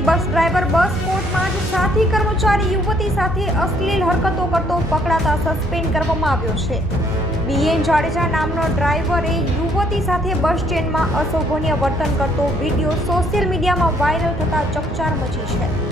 City bus driver બસ સ્પોટમાં જ સાથી કર્મચારી યુવતી સાથે અશ્લીલ હરકતો કરતો પકડાતા સસ્પેન્ડ કરવામાં આવ્યો છે. બીએન જાડેજા નામનો ડ્રાઈવરે યુવતી સાથે બસ સ્ટેન્ડમાં અશોભનીય વર્તન કરતો વિડીયો સોશિયલ મીડિયામાં વાયરલ થતા ચકચાર મચી છે.